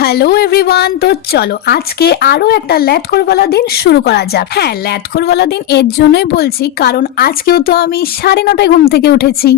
Hello everyone, তো চলো আজকে আরো একটা ল্যাটখোরওয়ালা দিন শুরু করা যাক। হ্যাঁ, ল্যাটখোরওয়ালা দিন এর জন্যই বলছি কারণ আজকেও তো আমি 9:30টায় ঘুম থেকে উঠেছি।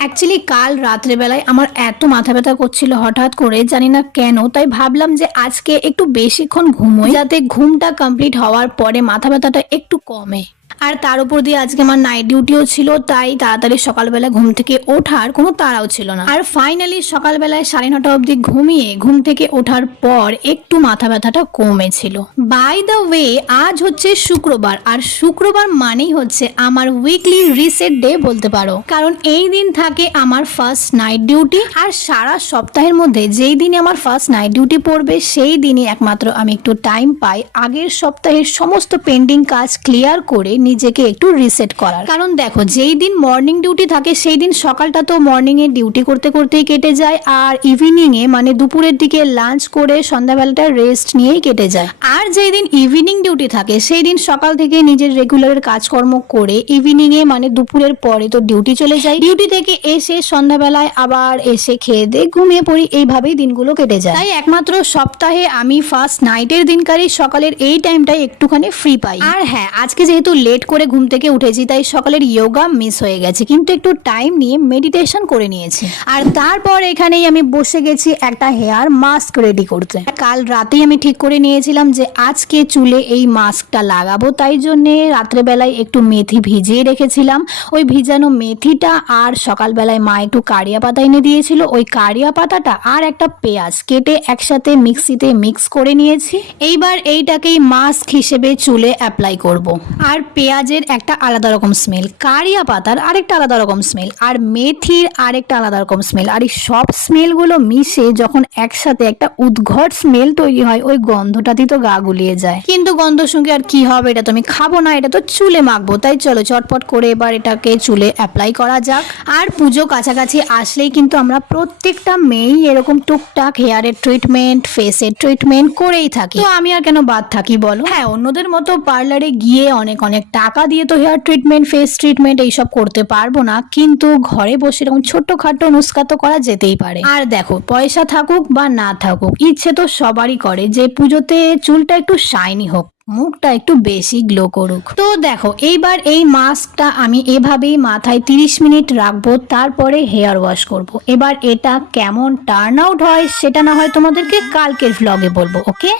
অ্যাকচুয়ালি কাল রাত্রেবেলায় আমার এত মাথা ব্যথা করছিল হঠাৎ করে, জানি না কেন, তাই ভাবলাম যে আজকে একটু বেশিক্ষণ ঘুমোই যাতে ঘুমটা কমপ্লিট হওয়ার পরে মাথা ব্যথাটা একটু কমে। আর তার উপর দিয়ে আজকে আমার নাইট ডিউটিও ছিল, তাই তাড়াতাড়ি সকালবেলা ঘুম থেকে ওঠার কোনো তাড়াও ছিল না। আর ফাইনালি সকালবেলায় 9:30 অবধি ঘুমিয়ে ঘুম থেকে ওঠার পর একটু মাথা ব্যথাটা কমেছিল। বাই দ্য ওয়ে, আজ হচ্ছে শুক্রবার, আর শুক্রবার মানেই হচ্ছে আমার উইকলি রিসেট ডে বলতে পারো, কারণ এই দিন থাকে আমার ফার্স্ট নাইট ডিউটি। আর সারা সপ্তাহের মধ্যে যেই দিনে আমার ফার্স্ট নাইট ডিউটি পড়বে সেই দিনই একমাত্র আমি একটু টাইম পাই আগের সপ্তাহের সমস্ত পেন্ডিং কাজ ক্লিয়ার করে নিজেকে একটু রিসেট করার। কারণ দেখো, যেই দিন মর্নিং ডিউটি থাকে সেই দিন সকালটা তো মর্নিং এ ডিউটি করতে করতেই কেটে যায়, আর ইভিনিং এ মানে দুপুরের দিকে লাঞ্চ করে সন্ধ্যাবেলাটা রেস্ট নিয়েই কেটে যায়। আর যেই দিন ইভিনিং ডিউটি থাকে সেই দিন সকাল থেকে নিজের রেগুলারের কাজকর্ম করে ইভিনিং এ মানে দুপুরের পরে তো ডিউটি চলে যায়, ডিউটি থেকে এসে সন্ধ্যাবেলায় আবার এসে খেয়ে দিয়ে ঘুমিয়ে পড়ি, এইভাবেই দিনগুলো কেটে যায়। তাই একমাত্র সপ্তাহে আমি ফার্স্ট নাইটের দিনকারই সকালের এই টাইমটাই একটুখানি ফ্রি পাই। আর হ্যাঁ, আজকে যেহেতু লেট করে ঘুম থেকে উঠেছি তাই সকালের যোগা মিস হয়ে গেছে, কিন্তু একটু টাইম নিয়ে মেডিটেশন করে নিয়েছি। আর তারপর এখানেই আমি বসে গেছি একটা হেয়ার মাস্ক রেডি করতে। কাল রাতেই আমি ঠিক করে নিয়েছিলাম যে আজকে চুলে এই মাস্কটা লাগাবো, তাই জন্যে রাত্রেবেলায় একটু মেথি ভিজিয়ে রেখেছিলাম। ওই ভিজানো মেথিটা আর সকালবেলায় মা একটু কারিয়া পাতা এনে দিয়েছিল, ওই কারিয়া পাতাটা আর একটা পেঁয়াজ কেটে একসাথে মিক্সিতে মিক্স করে নিয়েছি। এইবার এইটাকেই মাস্ক হিসেবে চুলে অ্যাপ্লাই করব। আর পেঁয়াজের একটা আলাদা রকম স্মেল, কারিয়া পাতার আরেকটা আলাদা রকম স্মেল, আর মেথির আরেকটা আলাদা রকম স্মেল, আর এই সব স্মেলগুলো মিশে যখন একসাথে একটা উদ্ঘট স্মেল তৈরি হয়, ওই গন্ধটাতেই তো গা গুলিয়ে যায়। কিন্তু গন্ধ সঙ্গে আর কি হবে, এটা তো আমি খাবো না, এটা তো চুলে মাখবো। তাই চলো চটপট করে এবার এটাকে চুলে অ্যাপ্লাই করা যাক। আর পুজো কাছাকাছি আসলেই কিন্তু আমরা প্রত্যেকটা মেয়েই এরকম টুকটাক হেয়ারের ট্রিটমেন্ট, ফেসের ট্রিটমেন্ট করেই থাকি, তো আমি আর কেন বাদ থাকি বলো। হ্যাঁ, অন্যদের মতো পার্লারে গিয়ে অনেক অনেক টাকা দিয়ে তো হেয়ার ট্রিটমেন্ট, ফেস ট্রিটমেন্ট এইসব করতে পারবো না, কিন্তু ঘরে বসে এরকম ছোট্টখাটো নুস্খা তো করা যেতেই পারে। আর দেখো, পয়সা থাকুক বা না থাকুক, ইচ্ছে তো সবারই করে যে পুজোতে চুলটা একটু শাইনি হোক, মুখটা একটু বেশি গ্লো করুক। তো দেখো, এইবার এই মাস্কটা আমি এভাবেই মাথায় 30 মিনিট রাখবো, তারপরে হেয়ার ওয়াশ করব। এবার এটা কেমন টার্ন আউট হয় সেটা না হয় তোমাদেরকে কালকের ভ্লগে বলবো, ওকে।